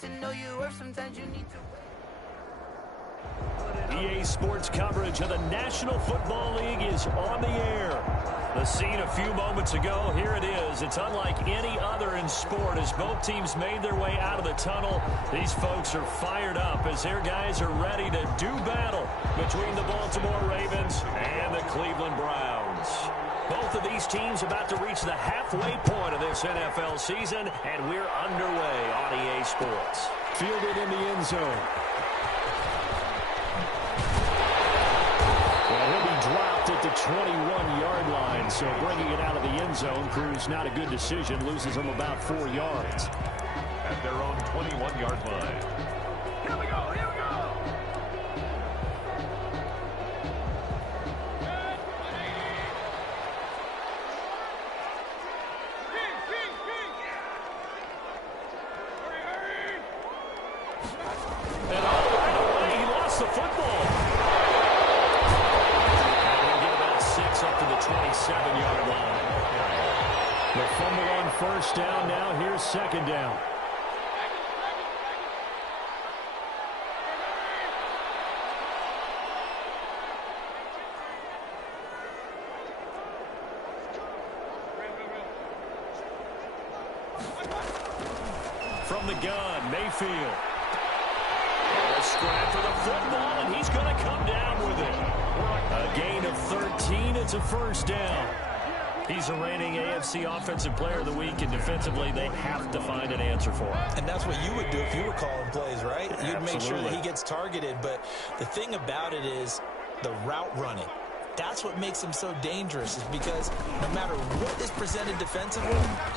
to know your worth, sometimes you need to. EA Sports coverage of the National Football League is on the air. The scene a few moments ago, here it is. It's unlike any other in sport as both teams made their way out of the tunnel. These folks are fired up as their guys are ready to do battle between the Baltimore Ravens and the Cleveland Browns. Both of these teams about to reach the halfway point of this NFL season, and we're underway on EA Sports. Fielded in the end zone. He'll be dropped at the 21-yard line, so bringing it out of the end zone proves not a good decision, loses him about 4 yards. At their own 21-yard line. Here we go, here we go! And right away, he lost the football. Up to the 27-yard line. The fumble on first down. Now here's second down. From the gun, Mayfield. A scrap for the football, and he's going to come down with it. A gain of 13. It's a first down. He's a reigning AFC Offensive Player of the Week, and defensively, they have to find an answer for him. And that's what you would do if you were calling plays, right? You'd Absolutely. make sure that he gets targeted. But the thing about it is the route running. That's what makes him so dangerous, is because no matter what is presented defensively,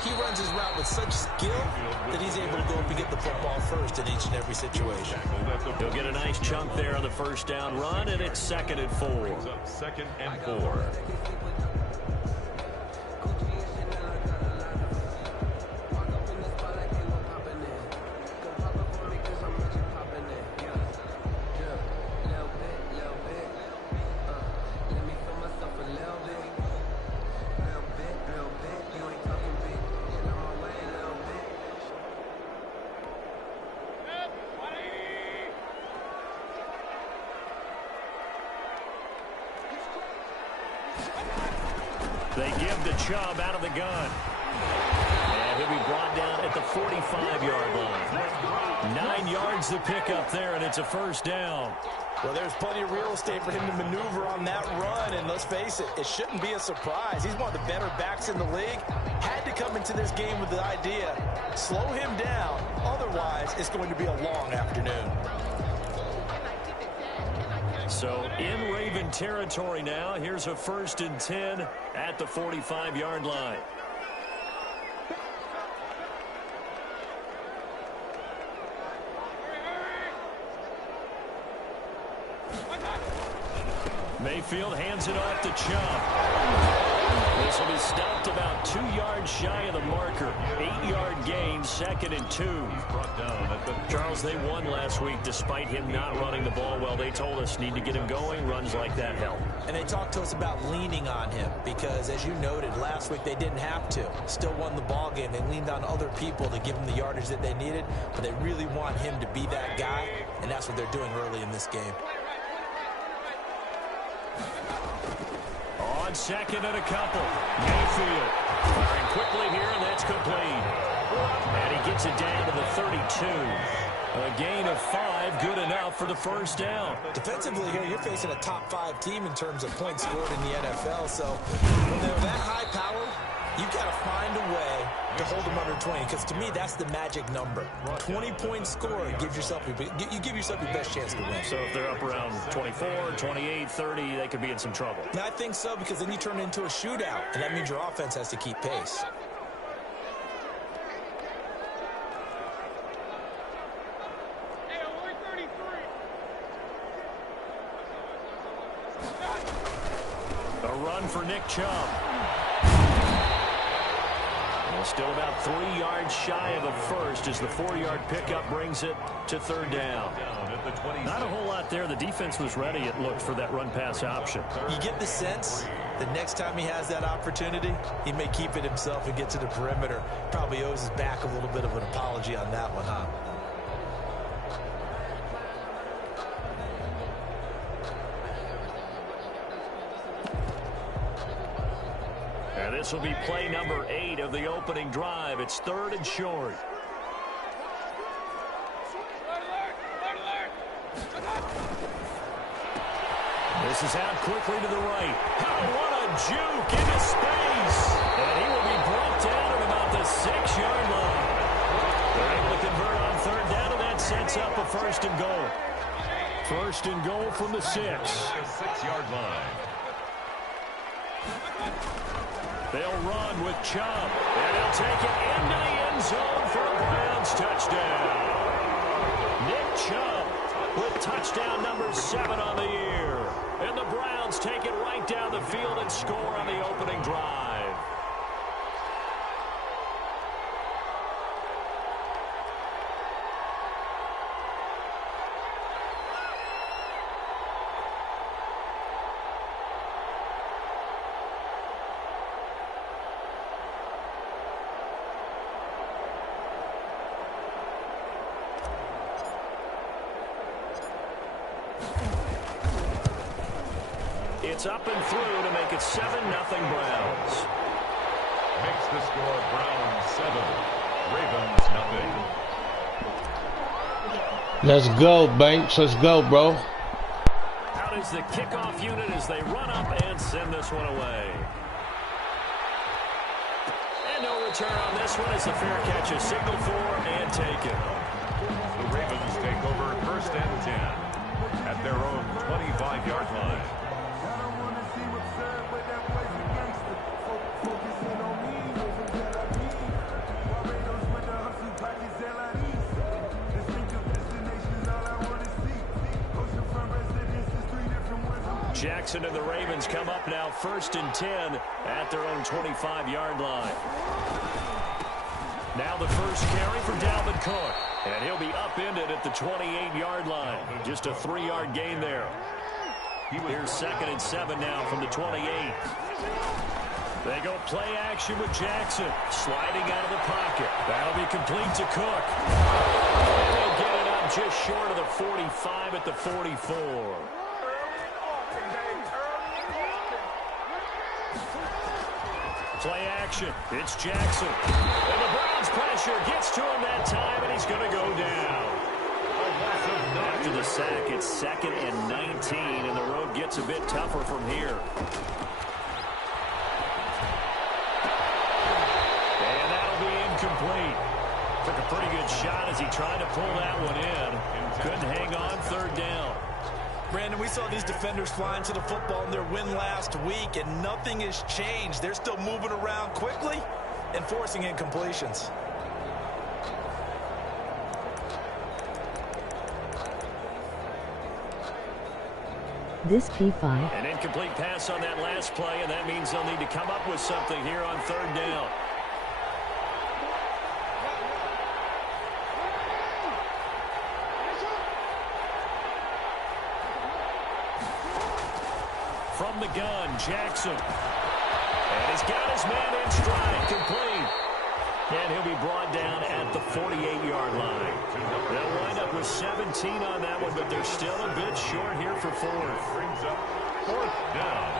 he runs his route with such skill that he's able to go up and get the football first in each and every situation. He'll get a nice chunk there on the first down run, and it's 2nd and 4. Second and 4. They give the Chubb out of the gun. And he'll be brought down at the 45-yard line. 9 yards to pick up there, and it's a first down. Well, there's plenty of real estate for him to maneuver on that run, and let's face it, it shouldn't be a surprise. He's one of the better backs in the league. Had to come into this game with the idea, slow him down, otherwise it's going to be a long afternoon. So in Raven territory now. Here's a 1st and 10 at the 45-yard line. Mayfield hands it off to Chubb. This will be stopped about 2 yards shy of the marker. 8-yard gain, 2nd and 2. Charles, they won last week despite him not running the ball well. They told us need to get him going. Runs like that help. And they talked to us about leaning on him because, as you noted, last week they didn't have to. Still won the ball game. They leaned on other people to give them the yardage that they needed, but they really want him to be that guy, and that's what they're doing early in this game. On 2nd and a couple. Mayfield firing quickly here, and that's complete. And he gets it down to the 32. A gain of 5, good enough for the first down. Defensively here, you're facing a top 5 team in terms of points scored in the NFL. So when they're that high power, you've got to find a way to hold them under 20, because to me, that's the magic number. 20 points scored gives yourself you give yourself your best chance to win. So if they're up around 24, 28, 30, they could be in some trouble. And I think so, because then you turn it into a shootout, and that means your offense has to keep pace. A run for Nick Chubb. Well, still about 3 yards shy of a first as the 4-yard pickup brings it to 3rd down. Not a whole lot there. The defense was ready, it looked, for that run-pass option. You get the sense that next time he has that opportunity, he may keep it himself and get to the perimeter. Probably owes his back a little bit of an apology on that one, huh? This will be play number 8 of the opening drive. It's 3rd and short. This is out quickly to the right. Oh, what a juke into space. And he will be brought down at about the 6-yard line. They're able to convert on 3rd down, and that sets up a 1st and goal. 1st and goal from the 6. 6-yard line. They'll run with Chubb, and he'll take it into the end zone for a Browns touchdown. Nick Chubb with touchdown number 7 on the year. And the Browns take it right down the field and score on the opening drive. It's up and through to make it 7-0 Browns. Makes the score Browns 7, Ravens nothing. Let's go, Banks. Let's go, bro. Out is the kickoff unit as they run up and send this one away. And no return on this one as the fair catch is signaled for and taken. The Ravens take over 1st and 10 at their own 25-yard line. Jackson and the Ravens come up now 1st and 10 at their own 25-yard line. Now the first carry for Dalvin Cook. And he'll be upended at the 28-yard line. Just a 3-yard gain there. Here's 2nd and 7 now from the 28. They go play action with Jackson. Sliding out of the pocket. That'll be complete to Cook. And they'll get it up just short of the 45 at the 44. Play action. It's Jackson. And the Browns pressure gets to him that time, and he's going to go down. After the sack, it's 2nd and 19, and the road gets a bit tougher from here. And that'll be incomplete. Took a pretty good shot as he tried to pull that one in. Couldn't hang on 3rd down. Brandon, we saw these defenders flying to the football in their win last week, and nothing has changed. They're still moving around quickly and forcing incompletions. This P5. An incomplete pass on that last play, and that means they'll need to come up with something here on 3rd down. From the gun, Jackson. And he's got his man in stride, complete. And he'll be brought down at the 48-yard line. They'll wind up with 17 on that one, but they're still a bit short here for 4th. Brings up 4th down.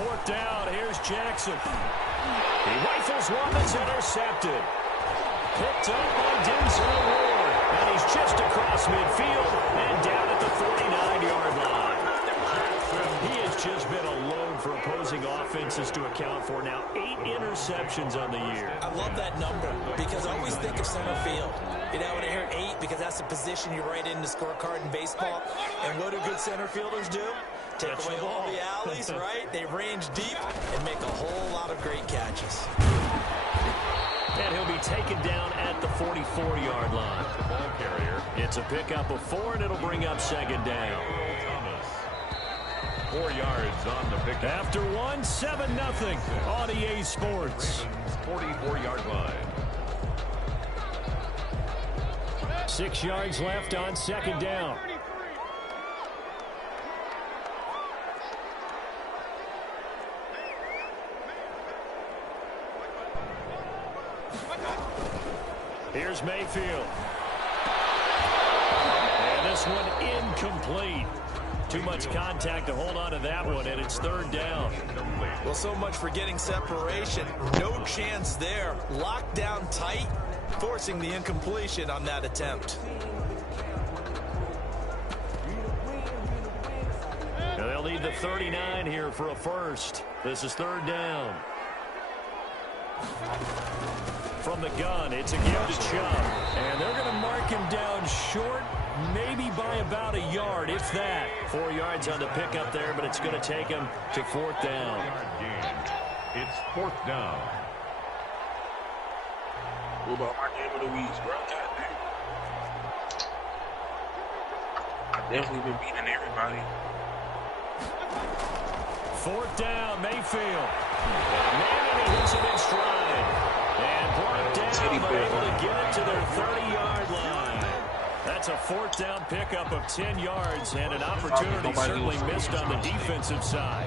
4th down, here's Jackson. He rifles one that's intercepted. Picked up by Denzel Ward. And he's just across midfield and down at the 49-yard line. He has just been a load for opposing offenses to account for. Now 8 interceptions on the year. I love that number because I always think of center field. You know, when I hear 8, because that's the position you write in the scorecard in baseball. And what do good center fielders do? Take away all the alleys, right? They range deep and make a whole lot of great catches. And he'll be taken down at the 44-yard line. The ball carrier. It's a pickup of 4, and it'll bring up 2nd down. 4 yards on the pickup. After 1, 7-0 on EA Sports. 44-yard line. 6 yards left on 2nd down. Here's Mayfield. And this one incomplete. Too much contact to hold on to that one, and it's third down. Well, so much for getting separation. No chance there. Locked down tight, forcing the incompletion on that attempt. They'll need the 39 here for a first. This is third down. From the gun, it's a give to Chubb. And they're going to mark him down short, maybe by about a yard, if that. 4 yards on the pickup there, but it's going to take him to fourth down. It's fourth down. What about my game of the week, bro? I've definitely been beating everybody. Fourth down, Mayfield. And he hits him in stride. And brought down, but able to get it to their 30-yard line. That's a fourth down pickup of 10 yards and an opportunity certainly missed on the defensive side.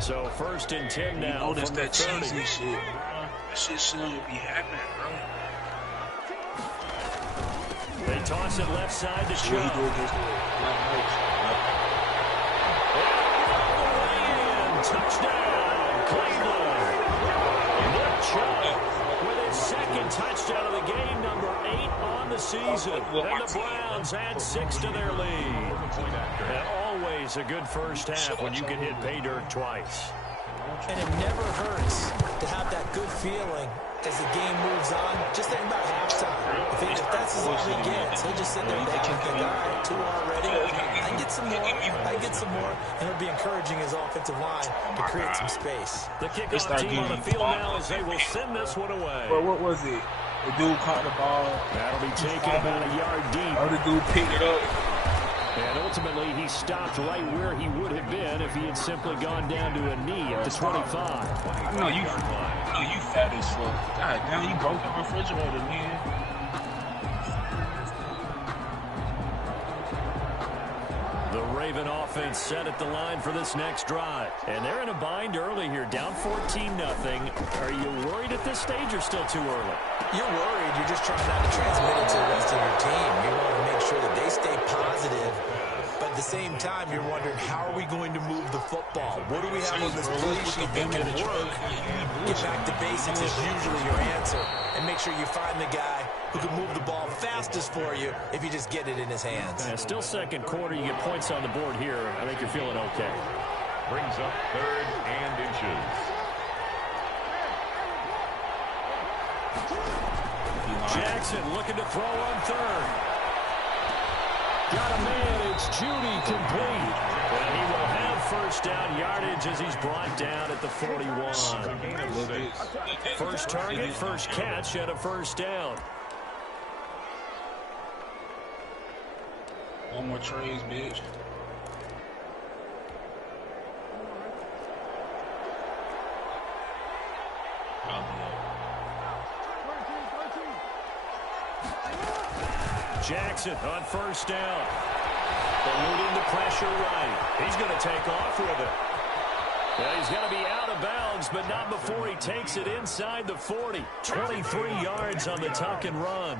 So first and 10 now. You notice that cheesy shit, bro. That shit shouldn't be happening, bro. They toss it left side to Chubb. Touchdown, Cleveland. Nick Chubb with his second touchdown of the game, number 8 on the season. And the Browns add 6 to their lead. And always a good first half when you can hit pay dirt twice. And it never hurts to have that good feeling as the game moves on. Just think about halftime. If that's as all he gets, he'll just sit there and think, all right, 2 already. I get some more. And it'll be encouraging his offensive line to create some space. The kickoff team on the field now as they will send this one away. Well, what was it? The dude caught the ball. That'll be taken about a yard deep. Other dude picked it up. And ultimately, he stopped right where he would have been if he had simply gone down to a knee at the 25. I know you fat as fuck. God damn, you broke the refrigerator, man. The Raven offense set at the line for this next drive. And they're in a bind early here, down 14-0. Are you worried at this stage or still too early? You're worried. You're just trying not to transmit it to the rest of your team. You want to make sure that they stay positive. But at the same time, you're wondering, how are we going to move the football? What do we have on this play sheet that can work? Get back to basics is usually your answer. And make sure you find the guy who can move the ball fastest for you if you just get it in his hands. Still second quarter. You get points on the board here. I think you're feeling okay. Brings up 3rd and inches. Jackson looking to throw on 3rd. Got a man, it's Judy complete. And he will have first down yardage as he's brought down at the 41. First target, first catch, and a first down. One more trays, bitch. Jackson on first down. Eluding the pressure right. He's going to take off with it. Yeah, he's going to be out of bounds, but not before he takes it inside the 40. 23 yards on the tuck and run.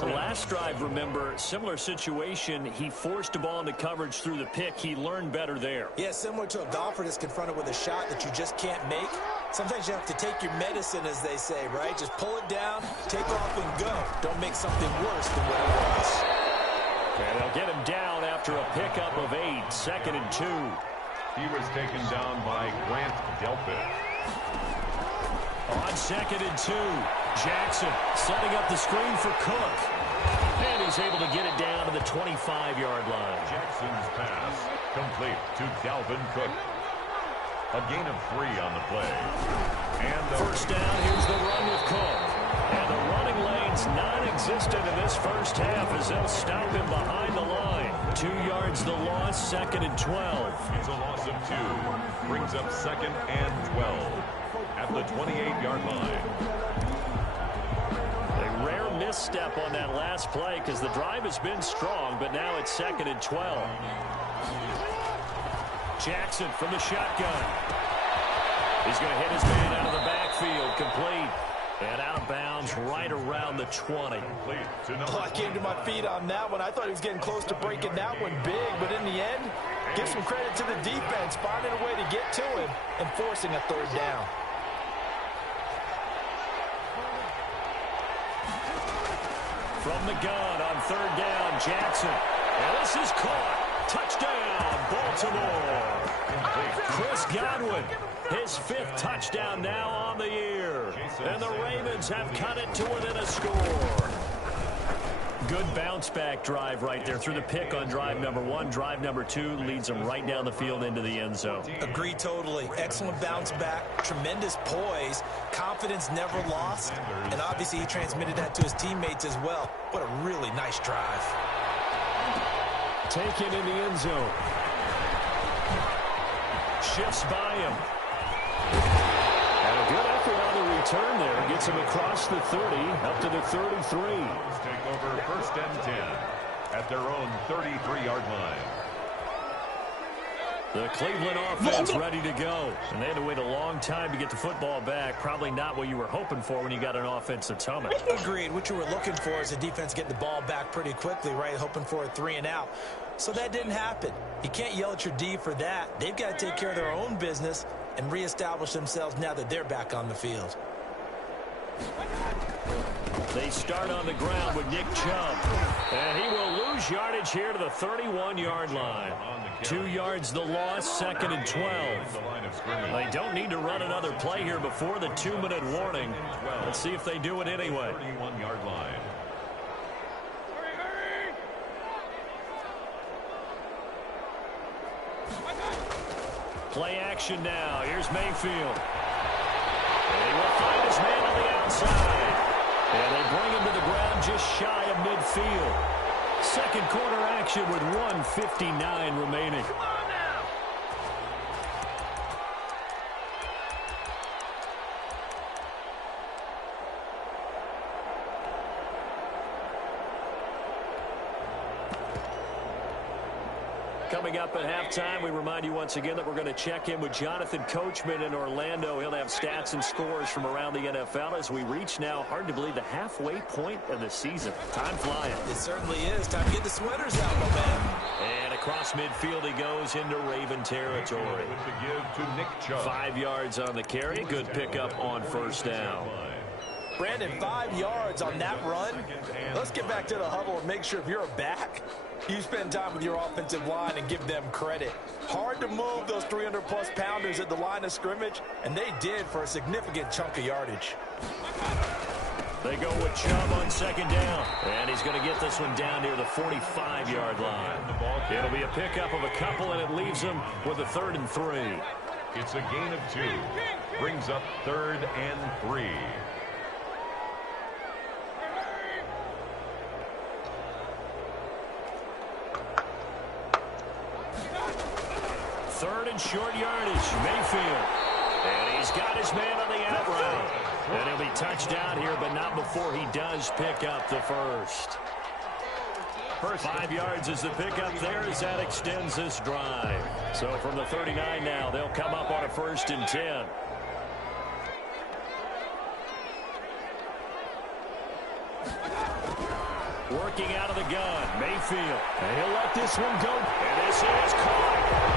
The last drive, remember, similar situation. He forced a ball into coverage through the pick. He learned better there. Yeah, similar to a golfer that's confronted with a shot that you just can't make. Sometimes you have to take your medicine, as they say, right? Just pull it down, take off, and go. Don't make something worse than what it was. And they'll get him down after a pickup of 8, 2nd and 2. He was taken down by Grant Delpit. On 2nd and 2, Jackson setting up the screen for Cook. And he's able to get it down to the 25-yard line. Jackson's pass complete to Dalvin Cook. A gain of 3 on the play. And first down, here's the run with Cook. And the running lane's non-existent in this first half as they'll stop him behind the line. 2 yards the loss, 2nd and 12. It's a loss of 2. Brings up 2nd and 12 at the 28-yard line. A rare misstep on that last play because the drive has been strong, but now it's 2nd and 12. Jackson from the shotgun. He's going to hit his man out of the backfield, complete. And out of bounds right around the 20. Oh, I came to my feet on that one. I thought he was getting close to breaking that one big, but in the end, give some credit to the defense, finding a way to get to him and forcing a third down. From the gun on third down, Jackson. And this is caught. Touchdown, Baltimore. Chris Godwin, his 5th touchdown now on the year. And the Ravens have cut it to within a score. Good bounce-back drive right there through the pick on drive number 1. Drive number 2 leads them right down the field into the end zone. Agree totally. Excellent bounce back, tremendous poise, confidence never lost, and obviously he transmitted that to his teammates as well. What a really nice drive. Taken in the end zone. Shifts by him. And a good effort on the return there. Gets him across the 30, up to the 33. Take over 1st and 10 at their own 33-yard line. The Cleveland offense ready to go. And they had to wait a long time to get the football back. Probably not what you were hoping for when you got an offensive tumble. Agreed. What you were looking for is the defense getting the ball back pretty quickly, right? Hoping for a 3 and out. So that didn't happen. You can't yell at your D for that. They've got to take care of their own business and reestablish themselves now that they're back on the field. They start on the ground with Nick Chubb. And he will lose yardage here to the 31-yard line. 2 yards the loss, 2nd and 12. They don't need to run another play here before the 2-minute warning. Let's see if they do it anyway. 31-yard line. Play action now. Here's Mayfield. And he will find his man on the outside. And they bring him to the ground just shy of midfield. Second quarter action with 1:59 remaining. Coming up at halftime, we remind you once again that we're going to check in with Jonathan Coachman in Orlando. He'll have stats and scores from around the NFL as we reach now, hard to believe, the halfway point of the season. Time flying. It certainly is. Time to get the sweaters out, my man. And across midfield he goes into Raven territory. To give to Nick Chubb. 5 yards on the carry. Good pickup on first down. Brandon, 5 yards on that run. Let's get back to the huddle and make sure if you're a back, you spend time with your offensive line and give them credit. Hard to move those 300-plus pounders at the line of scrimmage, and they did for a significant chunk of yardage. They go with Chubb on second down, and he's going to get this one down near the 45-yard line. It'll be a pickup of a couple, and it leaves him with a 3rd and 3. It's a gain of 2. Brings up 3rd and 3. Third and short yardage, Mayfield. And he's got his man on the out route. And he'll be touched down here, but not before he does pick up the first. 5 yards is the pickup there as that extends this drive. So from the 39 now, they'll come up on a 1st and 10. Working out of the gun, Mayfield. And he'll let this one go. And this is caught.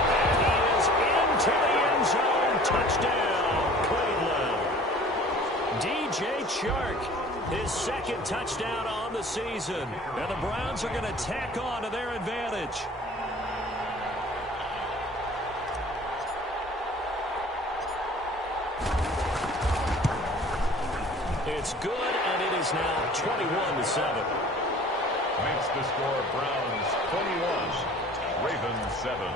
And he is into the end zone. Touchdown, Cleveland. DJ Chark, his 2nd touchdown on the season. And the Browns are going to tack on to their advantage. It's good, and it is now 21-7. Makes the score Browns 21, Ravens 7.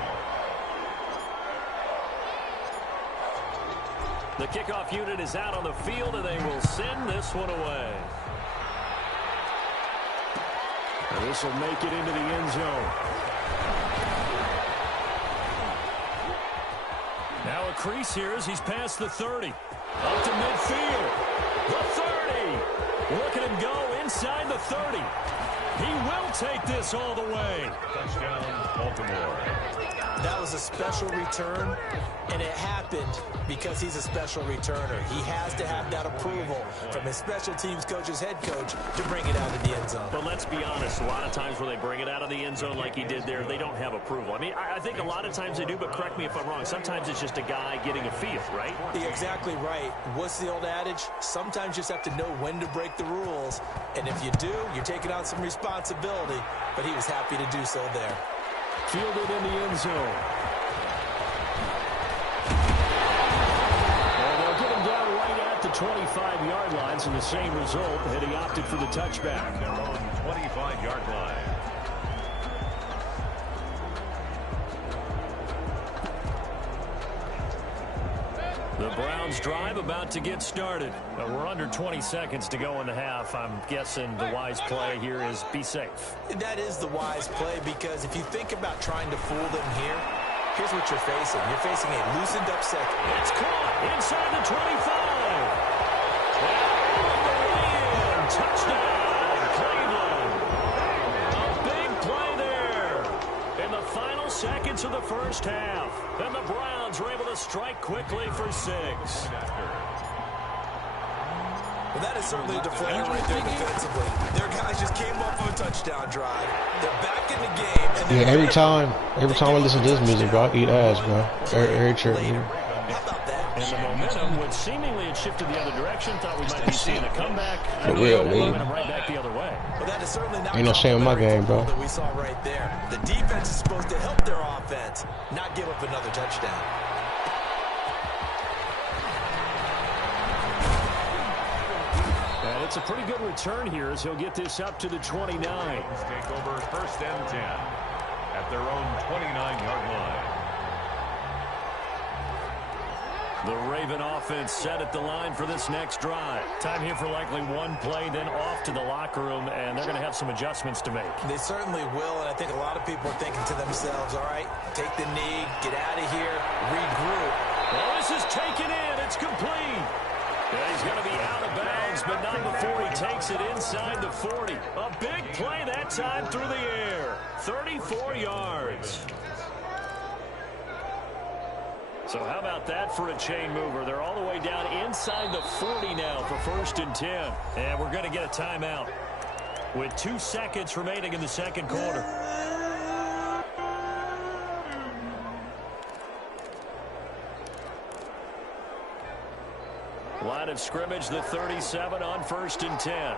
The kickoff unit is out on the field, and they will send this one away. And this will make it into the end zone. Now a crease here as he's past the 30. Up to midfield. The 30. Look at him go inside the 30. He will take this all the way. Touchdown, Baltimore. That was a special return, and it happened because he's a special returner. He has to have that approval from his special teams coach's head coach to bring it out of the end zone. But let's be honest, a lot of times when they bring it out of the end zone like he did there, they don't have approval. I mean, I think a lot of times they do, but correct me if I'm wrong. Sometimes it's just a guy getting a feel, right? You're exactly right. What's the old adage? Sometimes you just have to know when to break the rules, and if you do, you're taking on some responsibility, but he was happy to do so there. Fielded in the end zone. And they'll get him down right at the 25-yard lines, and the same result, and he opted for the touchback. Their own 25-yard line. The Browns drive about to get started. We're under 20 seconds to go in the half. I'm guessing the wise play here is be safe. That is the wise play, because if you think about trying to fool them here, here's what you're facing. You're facing a loosened up second. It's caught inside the 25. And touchdown, Cleveland. A big play there in the final seconds of the first half. And the Browns were able to strike quickly for 6. Well, that is certainly a deflator right there defensively. Their guys just came off of a touchdown drive. They're back in the game. And Yeah, every time I listen to this music, bro, I eat ass, bro. Every church. How about that? And the momentum, which seemingly had shifted the other direction, thought we might be seeing a comeback. For real, They man. went right back the other way. Well, that is certainly not Ain't no shame in my game, bro. that we saw right there. The defense is supposed to help their offense, not give up another touchdown. And it's a pretty good return here as he'll get this up to the 29. Take over 1st and 10 at their own 29-yard line. The Raven offense set at the line for this next drive. Time here for likely one play, then off to the locker room, and they're going to have some adjustments to make. They certainly will, and I think a lot of people are thinking to themselves, all right, take the knee, get out of here, regroup. Well, this is taken in. It's complete. Yeah, he's going to be out of bounds, but not before he takes it inside the 40. A big play that time through the air. 34 yards. So how about that for a chain mover? They're all the way down inside the 40 now for 1st and 10. And we're going to get a timeout with 2 seconds remaining in the second quarter. Line of scrimmage, the 37 on 1st and 10.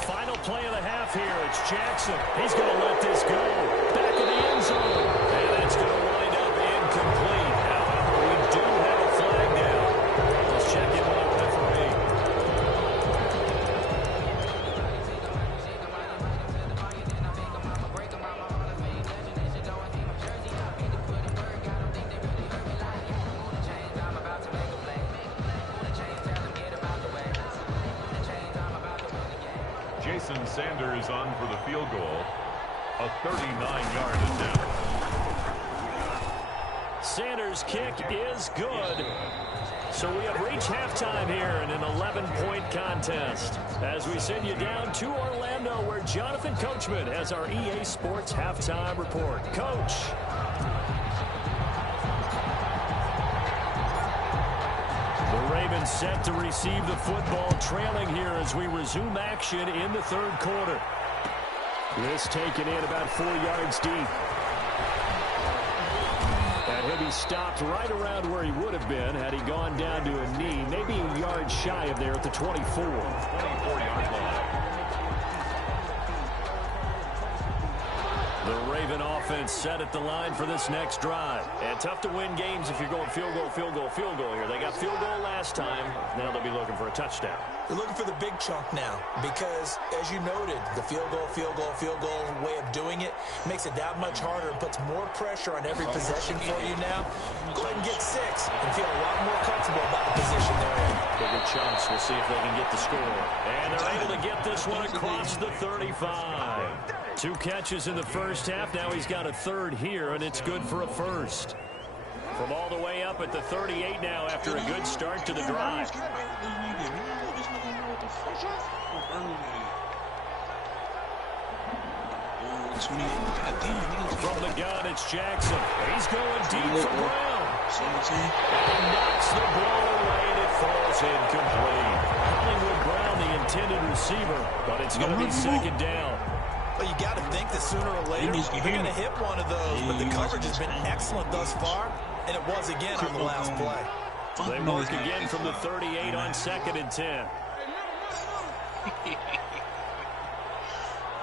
Final play of the half here. It's Jackson. He's going to let this go. Back of the end zone. And that's going to wind up incomplete. However, we do have a flag now. Let's check in with our referee. Jason Sanders on for the field goal. A 39-yard attempt. Sanders' kick is good. So we have reached halftime here in an 11-point contest. As we send you down to Orlando, where Jonathan Coachman has our EA Sports halftime report. Coach. The Ravens set to receive the football, trailing here as we resume action in the third quarter. This taken in about 4 yards deep. And he'll be stopped right around where he would have been had he gone down to a knee, maybe a yard shy of there at the 24. 24-yard line. The Raven offense set at the line for this next drive. And tough to win games if you're going field goal, field goal, field goal here. They got field goal last time. Now they'll be looking for a touchdown. They're looking for the big chunk now because, as you noted, the field goal way of doing it makes it that much harder and puts more pressure on every possession for you now. Go ahead and get 6 and feel a lot more comfortable about the position they're in. Bigger chunks. We'll see if they can get the score. And they're able to get this one across the 35. 2 catches in the first half. Now he's got a third here, and it's good for a first. From all the way up at the 38 now after a good start to the drive. From the gun, it's Jackson. He's going deep for Brown. And knocks the ball away, and it falls incomplete. Hollywood Brown, the intended receiver, but it's going to be second down. Well, you got to think that sooner or later they're going to hit one of those, but the coverage has been excellent thus far, and it was again on the last play. They work again from the 38 on 2nd and 10.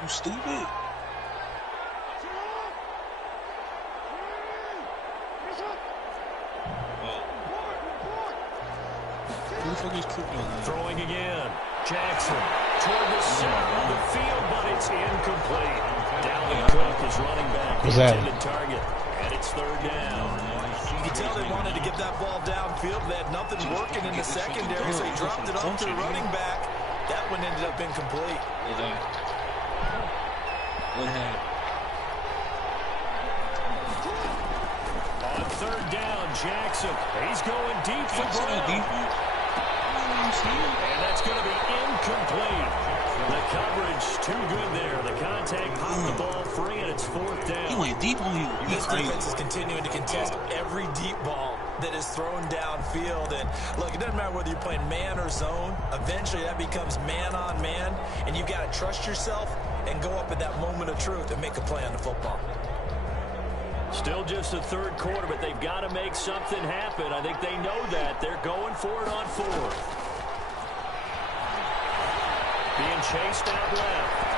You stupid. Who the fuck is Cooper? Throwing again. Jackson toward the center of the field, but it's incomplete. Dalvin Cook is running back. What's that? Intended target, and it's 3rd down. You can tell they wanted to get that ball downfield. They had nothing working in the secondary, so he dropped it off to the running back. That one ended up incomplete. What happened? On 3rd down, Jackson. He's going deep for Brown. And that's going to be incomplete. The coverage too good there. The contact popped the ball free, and it's 4th down. He went deep on you. This defense is continuing to contest every deep ball that is thrown downfield. And look, it doesn't matter whether you're playing man or zone. Eventually, that becomes man on man, and you've got to trust yourself and go up at that moment of truth and make a play on the football. Still just the 3rd quarter, but they've got to make something happen. I think they know that. They're going for it on 4th. Being chased out left.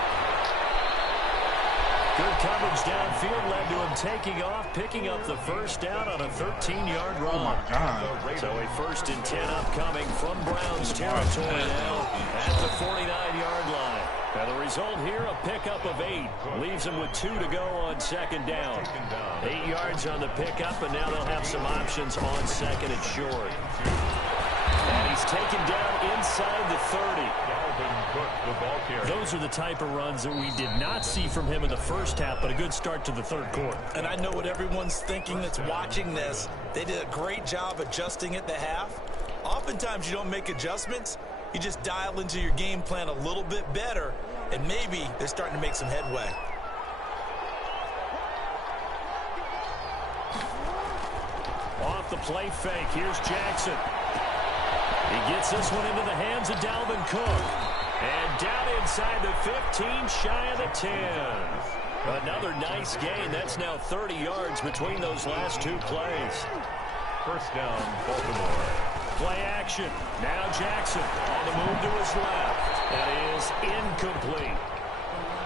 Good coverage downfield led to him taking off, picking up the 1st down on a 13-yard run. Oh, my God. So a 1st and 10 upcoming from Browns territory now at the 49-yard line. Now the result here, a pickup of 8. Leaves them with 2 to go on 2nd down. 8 yards on the pickup, and now they'll have some options on 2nd and short. And he's taken down inside the 30. Those are the type of runs that we did not see from him in the 1st half, but a good start to the 3rd quarter. And I know what everyone's thinking that's watching this. They did a great job adjusting at the half. Oftentimes you don't make adjustments. You just dial into your game plan a little bit better, and maybe they're starting to make some headway. Off the play fake, here's Jackson. He gets this one into the hands of Dalvin Cook. And down inside the 15, shy of the 10. Another nice gain. That's now 30 yards between those last 2 plays. 1st down, Baltimore. Play action. Now Jackson on the move to his left. That is incomplete.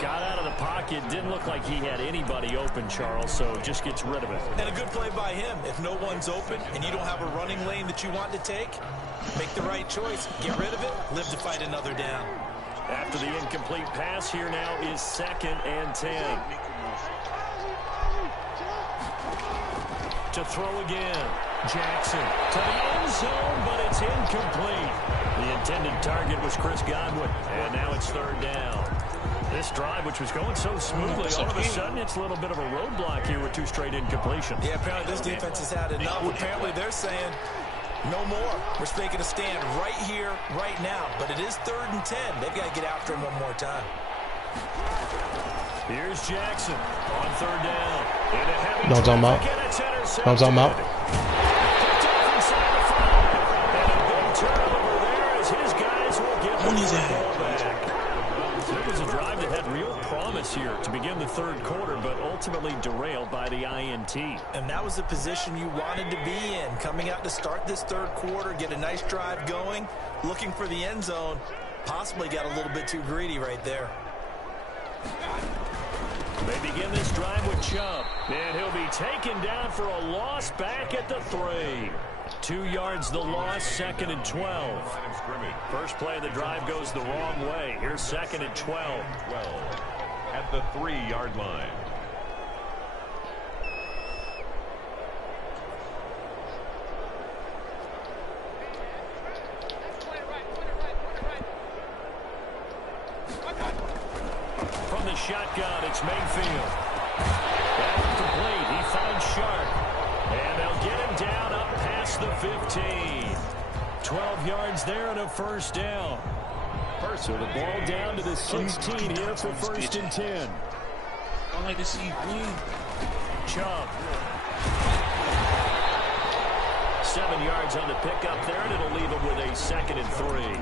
Got out of the pocket. Didn't look like he had anybody open, Charles, so just gets rid of it. And a good play by him. If no one's open and you don't have a running lane that you want to take, make the right choice. Get rid of it. Live to fight another down. After the incomplete pass, here now is 2nd and 10. To throw again. Jackson to the end zone, but it's incomplete. The intended target was Chris Godwin, and now it's 3rd down. This drive, which was going so smoothly, all of a sudden it's a little bit of a roadblock here with 2 straight incompletions. Yeah, apparently this defense has had enough. Apparently they're saying, no more. We're making a stand right here, right now. But it is 3rd and 10. They've got to get after him one more time. Here's Jackson on 3rd down. Know what I'm talking about? Know what I'm talking about? And a big turnover there as his guys will get the ball back. It was a drive that had real promise here to begin the 3rd quarter, but ultimately derailed by the INT. And that was the position you wanted to be in, coming out to start this 3rd quarter, get a nice drive going, looking for the end zone. Possibly got a little bit too greedy right there. They begin this drive with Chubb, and he'll be taken down for a loss back at the 3. 2 yards the loss, 2nd and 12. First play of the drive goes the wrong way. Here's 2nd and 12. At the 3-yard line. From the shotgun, it's Mayfield. Back complete. He finds Sharp. And they'll get him down up past the 15. 12 yards there and a 1st down. So the ball down to the 16 here for 1st and 10. I like to see you win. Chubb. 7 yards on the pickup there, and it'll leave him with a 2nd and 3.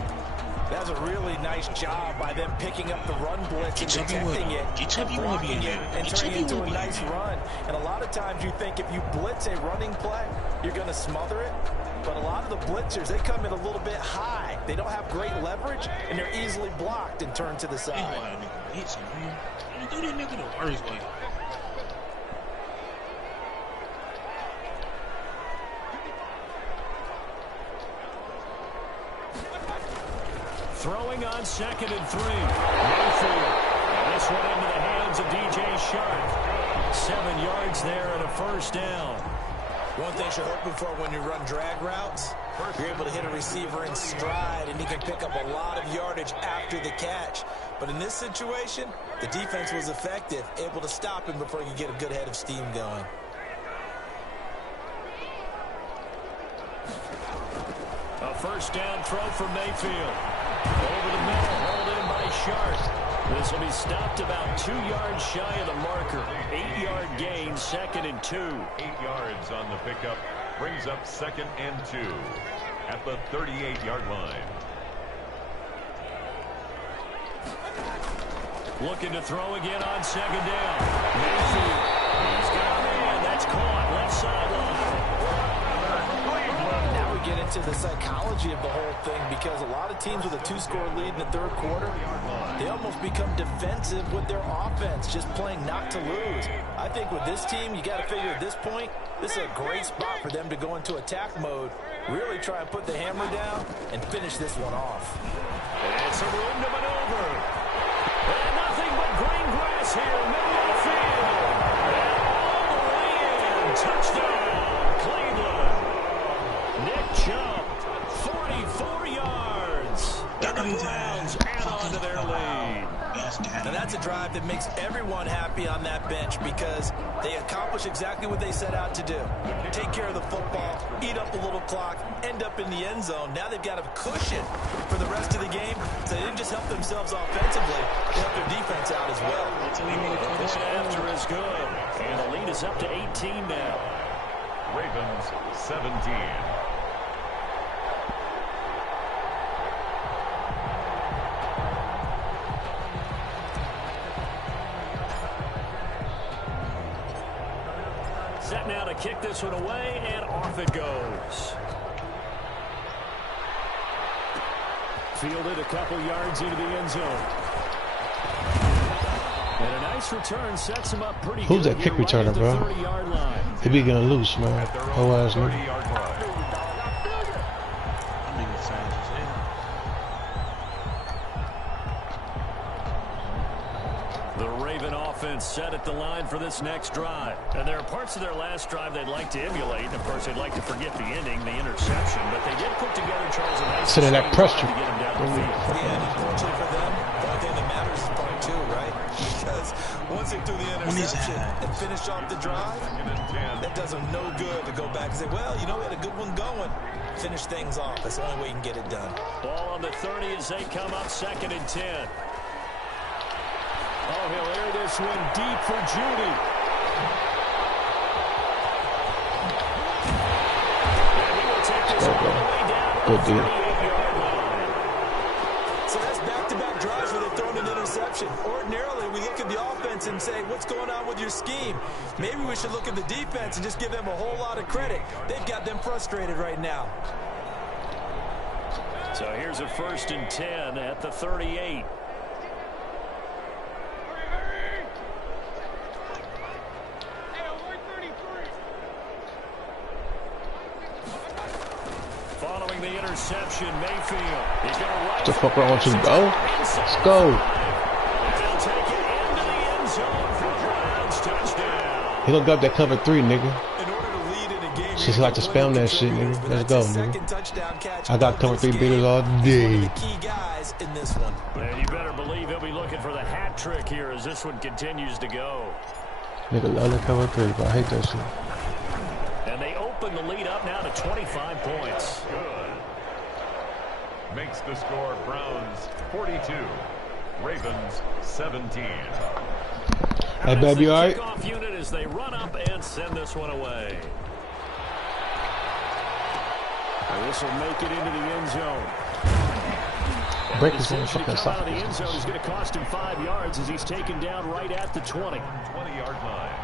That's a really nice job by them picking up the run blitz and detecting it, blocking it, and turning it into a nice run. And a lot of times you think if you blitz a running play, you're going to smother it. But a lot of the blitzers, they come in a little bit high. They don't have great leverage, and they're easily blocked and turned to the side. Hits him, man. You do that nigga the worst way. Throwing on 2nd and 3. Mayfield. And this one into the hands of DJ Shark. 7 yards there and a 1st down. One thing you're hoping for when you run drag routes, you're able to hit a receiver in stride, and he can pick up a lot of yardage after the catch. But in this situation, the defense was effective, able to stop him before he could get a good head of steam going. A 1st down throw for Mayfield. Over the middle, hauled in by Sharp. This will be stopped about 2 yards shy of the marker. 8-yard gain, 2nd and 2. 8 yards on the pickup brings up 2nd and 2 at the 38-yard line. Looking to throw again on 2nd down. Mayfield. He's got a man. That's caught. Left sideline. Now we get into the psychology of the whole thing, because a lot of teams with a 2-score lead in the 3rd quarter, they almost become defensive with their offense, just playing not to lose. I think with this team, you got to figure at this point, this is a great spot for them to go into attack mode, really try and put the hammer down and finish this one off. It's a room to maneuver. And nothing but green grass here, middle of the field. And all the way in. Touchdown, Cleveland. Nick Chubb, 44 yards. And the Browns add on to their lead. And that's a drive that makes everyone happy on that bench, because they accomplish exactly what they set out to do. Take care of the football, eat up a little clock, end up in the end zone. Now they've got a cushion for the rest of the game, so they didn't just help themselves offensively, they helped their defense out as well. The point after is good. And the lead is up to 18 now. Ravens 17. Set now to kick this one away, and off it goes. Fielded a couple yards into the end zone. And a nice return sets him up pretty good. Who's that kick returner, bro? He be getting loose, man. Oh, ass nigga. Set at the line for this next drive. And there are parts of their last drive they'd like to emulate. And of course, they'd like to forget the ending, the interception. But they did put together, Charles, a nice sitting that pressure. To get him down the field. Yeah, and unfortunately for them, the only thing that matters is part 2, right? Because once they threw the interception and finished off the drive, that does them no good to go back and say, well, you know, we had a good one going. Finish things off. That's the only way you can get it done. Ball on the 30 as they come up 2nd and 10. Oh, he'll air this one deep for Judy. And he will take this all the way down to the 38-yard line. So that's back-to-back drives where they've thrown an interception. Ordinarily, we look at the offense and say, what's going on with your scheme? Maybe we should look at the defense and just give them a whole lot of credit. They've got them frustrated right now. So here's a 1st and 10 at the 38. Following the interception, Mayfield. He's going to right. What the fuck wrong with you? Go. Let's go. He'll take it into the end zone for a Browns touchdown. He gonna grab that cover 3, nigga. In order to lead in a game, Just like to spam that shit, nigga. Let's go, nigga. I got cover 3 beaters all day. The key guys in this one. And you better believe he'll be looking for the hat trick here as this one continues to go. Nigga love the cover 3, but I hate that shit. And they open the lead up now to 25 points. Good. Makes the score Browns 42, Ravens 17. Hey, baby, you all right? Kickoff unit as they run up and send this one away. And this will make it into the end zone. Break this one. The Fucking decision to come out stop of the end zone is going to cost him 5 yards as he's taken down right at the 20. 20-yard line.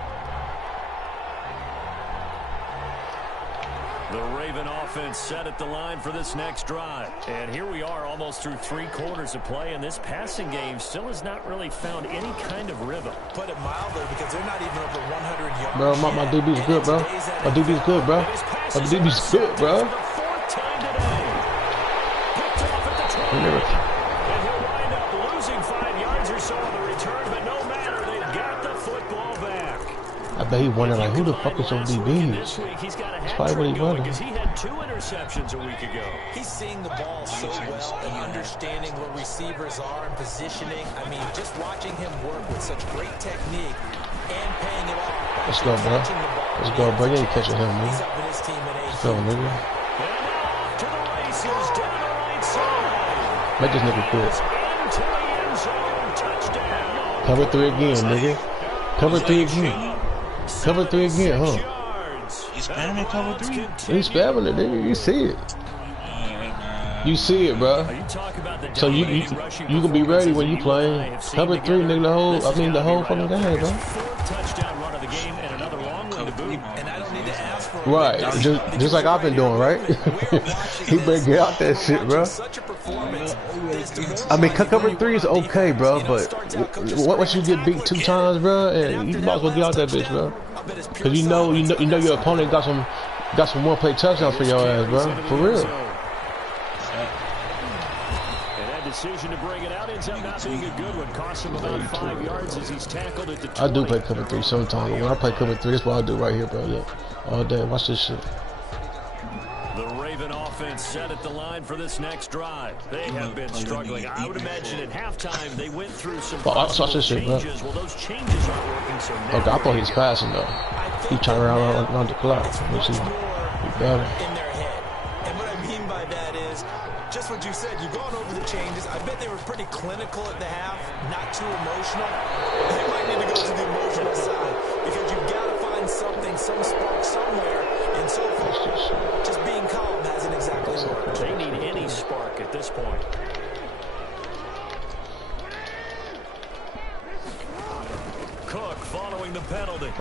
The Raven offense set at the line for this next drive. And here we are almost through 3 quarters of play, and this passing game still has not really found any kind of rhythm. Put it mildly, because they're not even over 100 yards. Bro, my DB's good, bro. My DB's good, bro. My DB's good, bro. For the 4th time today. Picked off at the 20. Never. And he'll wind up losing 5 yards or so on the return, but no matter, they've got the football back. I bet he wondering, like, who the fuck is on DBs? He's got a That's probably what he going wanted. because he had 2 interceptions a week ago. He's seeing the ball so well and understanding where receivers are and positioning. I mean, just watching him work with such great technique and paying it off. Let's go, bro. Let's go, bro. You ain't catching him, He's nigga. helping his team at Let's go, nigga. And now off to the races down the right side. Make this nigga quit. Into the end zone. Touchdown. Cover 3 again, nigga. Cover 3 again. Cover 3 again, huh? He's spamming cover 3. He's spamming it, nigga. You see it. You see it, bro. So you gonna be ready when you play. Cover 3, nigga. The whole fucking game, bro. Touchdown run of the game and another long one to boot. And I don't need to ask for Right, just like I've been doing, right? He better get out that shit, bro. such a performance. I mean, cover 3 is okay, bro, but once you get beat 2 times, bro, and you might as well get out that bitch, bro. Cause you know your opponent got some 1-play touchdowns for your ass, bro. For real. And that decision to bring it out ends up not being a good one. Cost him about 5 yards as he's tackled at the 20. I do play cover 3 sometimes, but when I play cover 3, that's what I do right here, bro. Look, all day. Watch this shit. The Raven offense set at the line for this next drive. They have been struggling. I would imagine at halftime they went through some Watch this shit, bro. changes. Well, those changes aren't working so now. Okay, I thought he was passing though. He turned around the clock, which is better. In their head. And what I mean by that is just what you said. You've gone over the changes. I bet they were pretty clinical at the half, not too emotional. They might need to go to the emotional side because you've got to find something, some spark somewhere. And so far, just being calm hasn't exactly worked. They need any spark at this point. Cook following the penalty.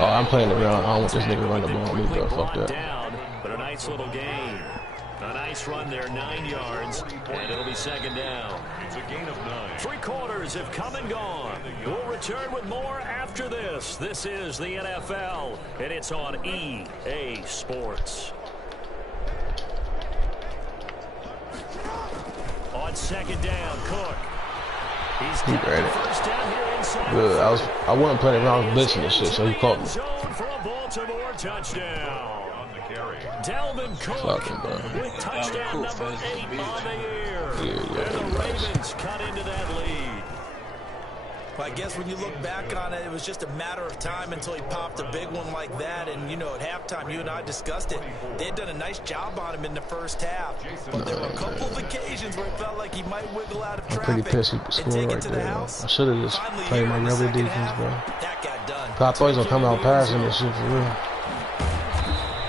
Oh, I'm playing around. I don't want this nigga to run the ball on me, bro. Fuck that. Down, but a nice little gain. A nice run there, 9 yards, and it'll be 2nd down. It's a gain of 9. 3 quarters have come and gone. We'll return with more after this. This is the NFL, and it's on EA Sports. On 2nd down, Cook. He's got the first down here inside. Good. I wasn't playing around. I was blitzing this shit, so he caught me. Zone for a Baltimore touchdown. On the carry. Delvin Cook Fucking, bro. with touchdown number 8 on the year. Yeah, And the Ravens cut into that lead. Well, I guess when you look back on it, it was just a matter of time until he popped a big one like that. And, you know, at halftime, you and I discussed it. They had done a nice job on him in the first half. But there were a couple of occasions where it felt like he might wiggle out of I'm traffic. pretty pissed he scored right there. I should have just played my regular defense, bro. That got done. I thought he was going to come out passing this shit for real.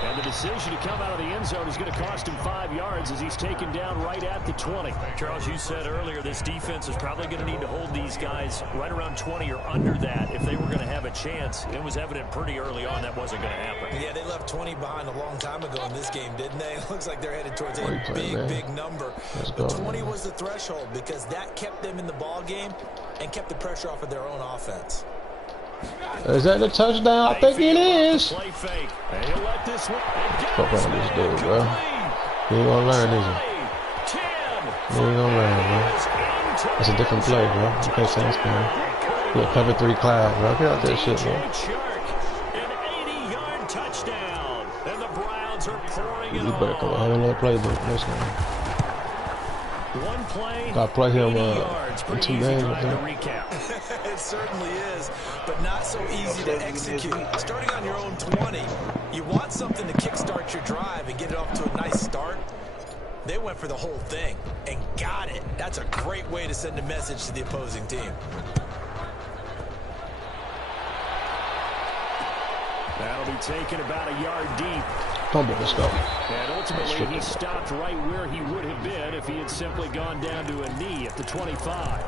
And the decision to come out of the end zone is going to cost him 5 yards as he's taken down right at the 20. Charles, you said earlier this defense is probably going to need to hold these guys right around 20 or under that if they were going to have a chance. It was evident pretty early on that wasn't going to happen. Yeah, they left 20 behind a long time ago in this game, didn't they? It looks like they're headed towards a big number. But 20 was the threshold because that kept them in the ball game and kept the pressure off of their own offense. Is that the touchdown? I think it is. Play fake. And he'll let this one. Fuck around this dude, bro. He ain't gonna learn, is he? 10. He ain't gonna learn, bro. That's a different play, bro. You can't say that's good. Yeah, cover 3 cloud, bro. Get out that shit, bro. An 80-yard touchdown. And the Browns are pouring it You better come ahead and playbook next game. One play. Gotta play him yards. in 2 Pretty easy games, drive I to think. recap. It certainly is, but not so easy to execute. Starting on your own 20, you want something to kickstart your drive and get it off to a nice start. They went for the whole thing and got it. That's a great way to send a message to the opposing team. That'll be taken about a yard deep. Let's go. And ultimately, he stopped right where he would have been if he had simply gone down to a knee at the 25.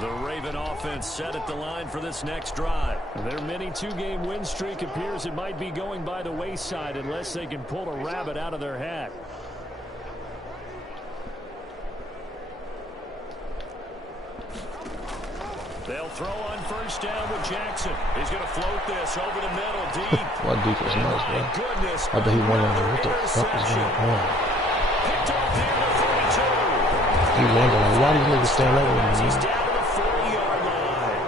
The Raven offense set at the line for this next drive. Their mini two-game win streak appears it might be going by the wayside unless they can pull a rabbit out of their hat. They'll throw on first down with Jackson. He's going to float this over the middle deep. What defense nice, bro. Goodness. I bet he won that. What the fuck is going on? Picked off near the 42. He won that. Why these niggas stand over him? He's down to the 40-yard line.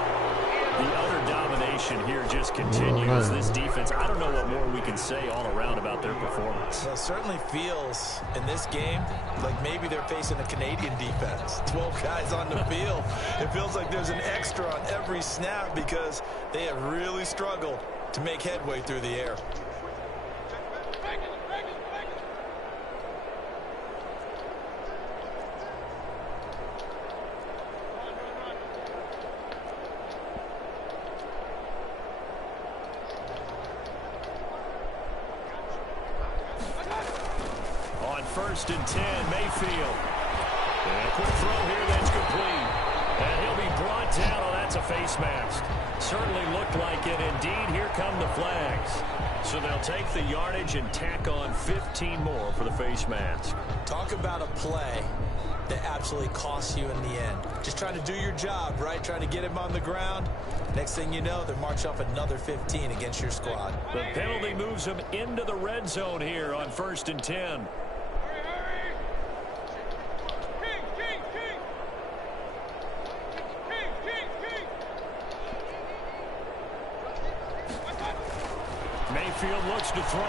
The utter domination here just continues. This defense, I don't know what more we can say all around about their performance. Well, it certainly feels in this game like maybe they're facing a Canadian defense. 12 guys on the field. It feels like there's an extra on every snap because they have really struggled to make headway through the air. First and 10, Mayfield. And a quick throw here that's complete. And he'll be brought down. Oh, that's a face mask. Certainly looked like it. Indeed, here come the flags. So they'll take the yardage and tack on 15 more for the face mask. Talk about a play that absolutely costs you in the end. Just trying to do your job, right? Trying to get him on the ground. Next thing you know, they march off another 15 against your squad. The penalty moves them into the red zone here on first and 10. Mayfield looks to throw.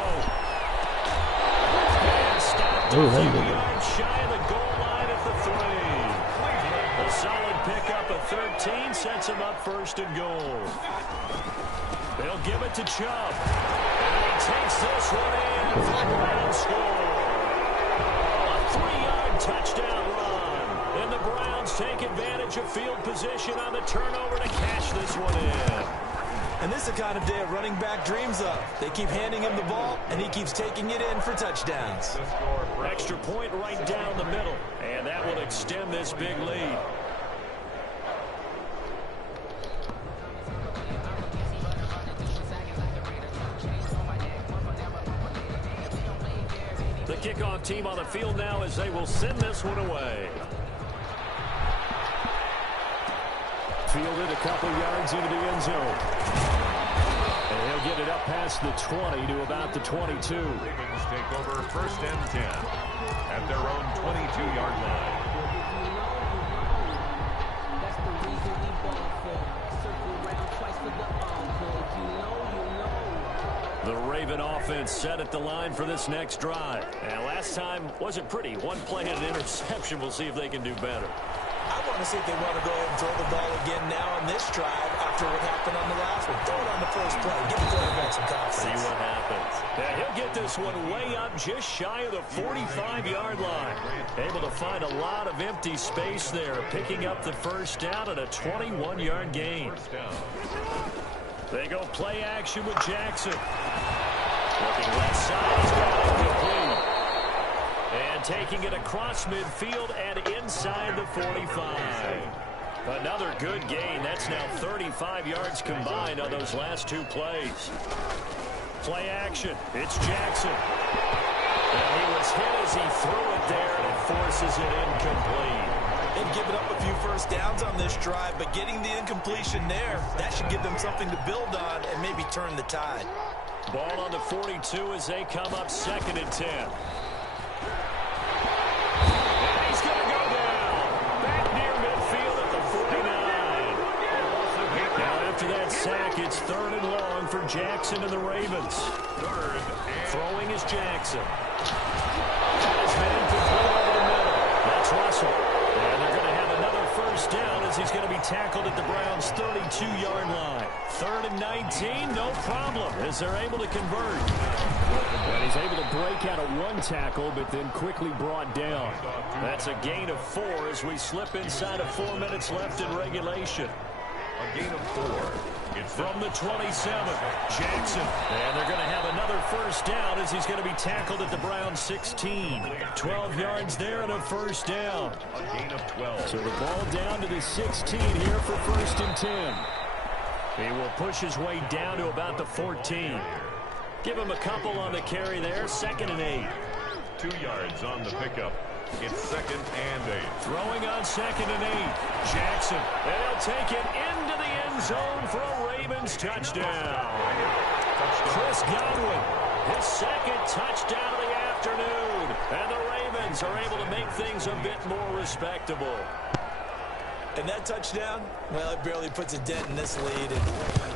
And stopped a few yards shy of the goal line at the 3. A solid pickup of 13 sets him up first and goal. They'll give it to Chubb. And he takes this one in for the Browns score. A 3-yard touchdown run. And the Browns take advantage of field position on the turnover to cash this one in. And this is the kind of day a running back dreams of. They keep handing him the ball, and he keeps taking it in for touchdowns. Extra point right down the middle, and that will extend this big lead. The kickoff team on the field now as they will send this one away. Fielded a couple yards into the end zone. And he'll get it up past the 20 to about the 22. Ravens take over first and 10 at their own 22-yard line. The Raven offense set at the line for this next drive. And last time wasn't pretty. One play and an interception. We'll see if they can do better. I want to see if they want to go ahead and throw the ball again now on this drive after what happened on the last one. Throw it on the first play. Give the quarterback some confidence. See what happens. Yeah, he'll get this one way up just shy of the 45-yard line. Able to find a lot of empty space there, picking up the first down at a 21-yard gain. They go play action with Jackson. Looking left side, he's got it complete. And taking it across midfield and inside the 45. Another good gain. That's now 35 yards combined on those last two plays. Play action. It's Jackson. And he was hit as he threw it there, and it forces it incomplete. They've given up a few first downs on this drive, but getting the incompletion there, that should give them something to build on and maybe turn the tide. Ball on the 42 as they come up second and 10. That sack, it's third and long for Jackson and the Ravens. Throwing is Jackson. That has been incomplete over the middle. That's Russell. And they're going to have another first first down as he's going to be tackled at the Browns' 32-yard line. 3rd and 19, no problem, as they're able to convert. And he's able to break out of one tackle, but then quickly brought down. That's a gain of 4 as we slip inside of 4 minutes left in regulation. A gain of 4. It's from the 27, Jackson. And they're going to have another first down as he's going to be tackled at the Browns' 16. 12 yards there and a first down. A gain of 12. So the ball down to the 16 here for 1st and 10. He will push his way down to about the 14. Give him a couple on the carry there. 2nd and 8. 2 yards on the pickup. It's 2nd and 8. Throwing on 2nd and 8. Jackson. And he'll take it into the end zone for a Ravens touchdown. Chris Godwin, his 2nd touchdown of the afternoon. And the Ravens are able to make things a bit more respectable. And that touchdown, well, it barely puts a dent in this lead. And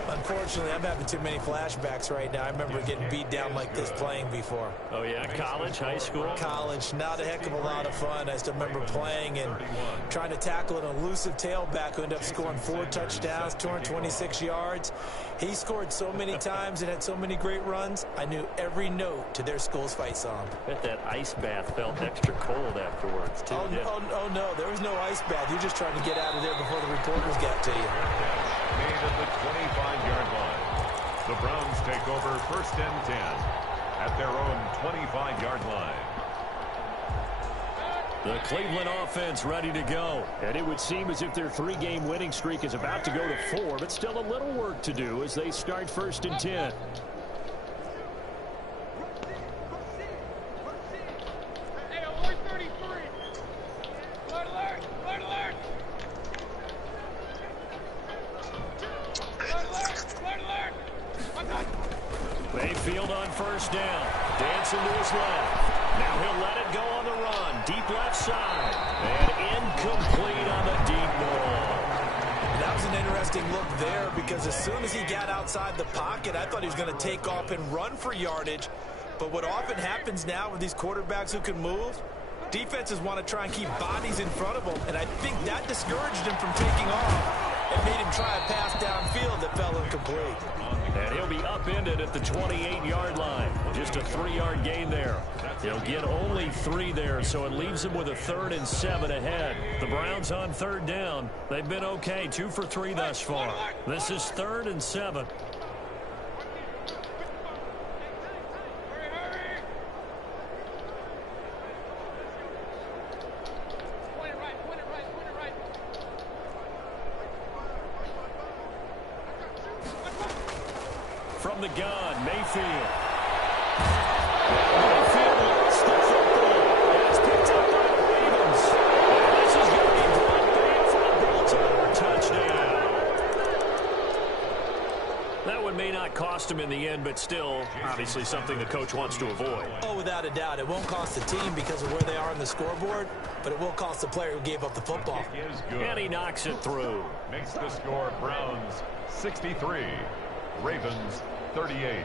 unfortunately, I'm having too many flashbacks right now. I remember getting beat down like this playing before. Oh, yeah? College, high school? College. Not a heck of a lot of fun. I still remember playing and trying to tackle an elusive tailback who ended up scoring 4 touchdowns, 226 yards. He scored so many times and had so many great runs, I knew every note to their school's fight song. Bet that ice bath felt extra cold afterwards, too. Oh, no. There was no ice bath. You're just trying to get out of there before the reporters got to you. Made at the 25-yard line. The Browns take over 1st and 10 at their own 25-yard line. The Cleveland offense ready to go. And it would seem as if their 3-game winning streak is about to go to 4, but still a little work to do as they start 1st and 10. Mayfield on 1st down. Dancing to his left. Now he'll let it go on the run. Deep left side. And incomplete on the deep ball. That was an interesting look there because as soon as he got outside the pocket, I thought he was going to take off and run for yardage. But what often happens now with these quarterbacks who can move, defenses want to try and keep bodies in front of them. And I think that discouraged him from taking off and made him try a pass downfield that fell incomplete. And he'll be upended at the 28-yard line. Just a 3-yard gain there. He'll get only 3 there, so it leaves him with a 3rd and 7 ahead. The Browns on 3rd down. They've been okay, 2 for 3 thus far. This is 3rd and 7. From the gun, Mayfield. Mayfield lost the football. It's picked up by the Ravens. And this is going to be brought back for a Baltimore touchdown. That one may not cost him in the end, but still, obviously something the coach wants to avoid. Oh, without a doubt. It won't cost the team because of where they are on the scoreboard, but it will cost the player who gave up the football. And he knocks it through. Makes the score Browns 63. Ravens 38.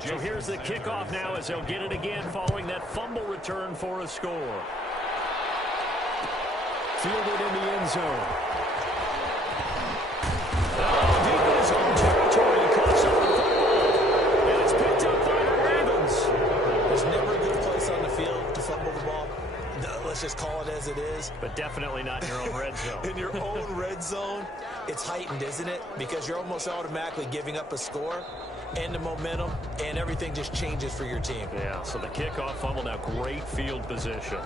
So here's the kickoff now as they'll get it again following that fumble return for a score. Fielded in the end zone. Oh, deep in his own territory. He cuts up the football. And it's picked up by the Ravens. There's never a good place on the field to fumble the ball. Let's just call it as it is. But definitely not in your own red zone. In your own red zone, it's heightened, isn't it? Because you're almost automatically giving up a score and the momentum, and everything just changes for your team. Yeah, so the kickoff fumble, now great field position.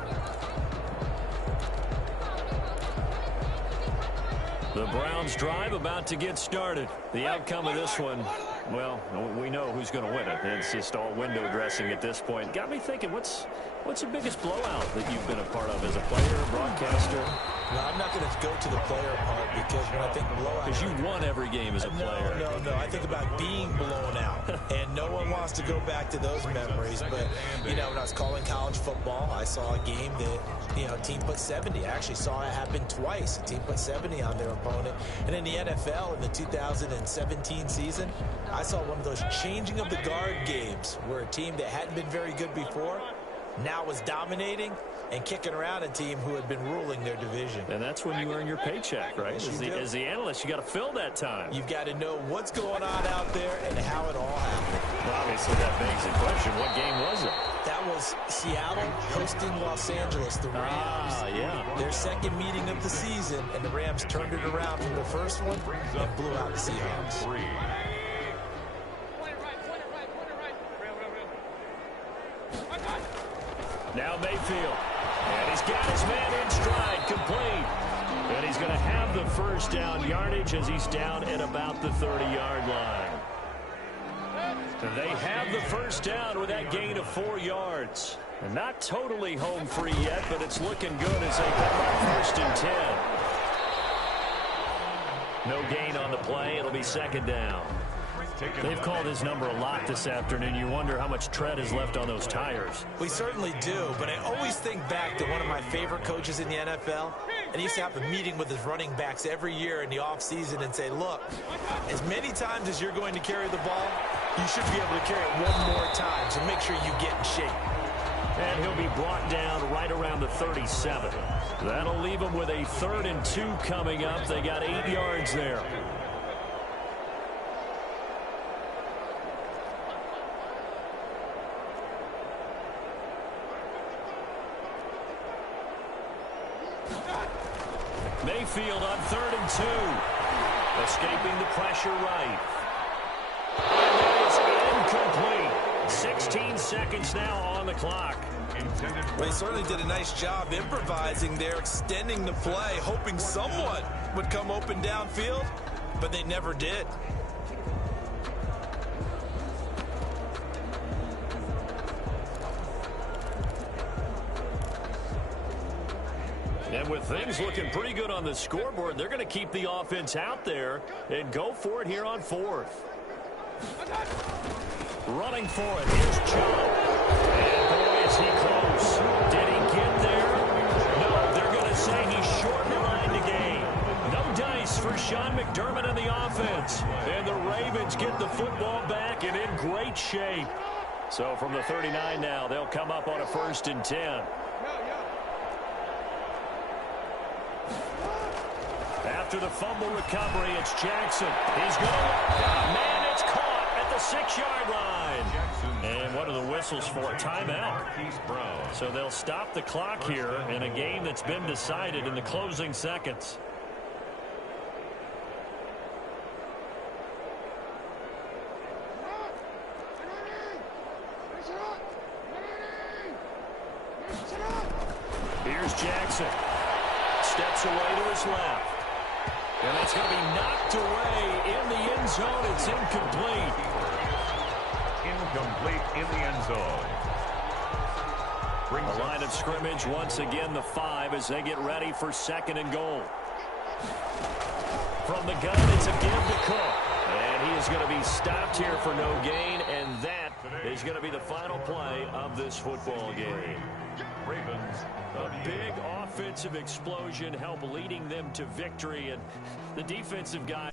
The Browns drive about to get started. The outcome of this one, well, we know who's going to win it. It's just all window dressing at this point. Got me thinking, what's the biggest blowout that you've been a part of as a player, broadcaster? No, I'm not going to go to the player part because when I think blowout... Because you won every game as a player. No. I think about being blown out. And no one wants to go back to those memories. But, when I was calling college football, I saw a game that, a team put 70. I actually saw it happen twice. A team put 70 on their opponent. And in the NFL, in the 2017 season, I saw one of those changing of the guard games where a team that hadn't been very good before now was dominating and kicking around a team who had been ruling their division. And that's when you earn your paycheck, right? As the analyst, you got to fill that time. You've got to know what's going on out there and how it all happened. Well, obviously, that begs the question, what game was it? That was Seattle hosting Los Angeles, the Rams. Yeah. Their second meeting of the season, and the Rams turned it around from the first one and blew out the Seahawks. Now Mayfield. And he's got his man in stride, complete. And he's going to have the first down yardage as he's down at about the 30-yard line. They have the first down with that gain of 4 yards. And not totally home free yet, but it's looking good as they come up first and 10. No gain on the play. It'll be second down. They've called his number a lot this afternoon. You wonder how much tread is left on those tires. We certainly do, but I always think back to one of my favorite coaches in the NFL. And he used to have a meeting with his running backs every year in the offseason and say, look, as many times as you're going to carry the ball, you should be able to carry it one more time, so make sure you get in shape. And he'll be brought down right around the 37. That'll leave him with a 3rd and 2 coming up. They got 8 yards there. Mayfield on 3rd and 2. Escaping the pressure right. And that is incomplete. 16 seconds now on the clock. They certainly did a nice job improvising there, extending the play, hoping someone would come open downfield, but they never did. And with things looking pretty good on the scoreboard, they're going to keep the offense out there and go for it here on 4th. Running for it. Here's Joe. And boy, is he close. Did he get there? No, they're going to say he's short the line to gain. No dice for Sean McDermott and the offense. And the Ravens get the football back and in great shape. So from the 39 now, they'll come up on a 1st and 10. After the fumble recovery, it's Jackson. He's going to... Man, it's caught at the 6-yard line. And what are the whistles for? Timeout. So they'll stop the clock here in a game that's been decided in the closing seconds. Here's Jackson. Steps away to his left. And that's going to be knocked away in the end zone. It's incomplete. Incomplete in the end zone. The line of scrimmage once again the 5 as they get ready for 2nd and goal. From the gun, it's a give to Cook. And he is going to be stopped here for no gain. And that is going to be the final play of this football game. Ravens. A big offensive explosion help leading them to victory, and the defensive guy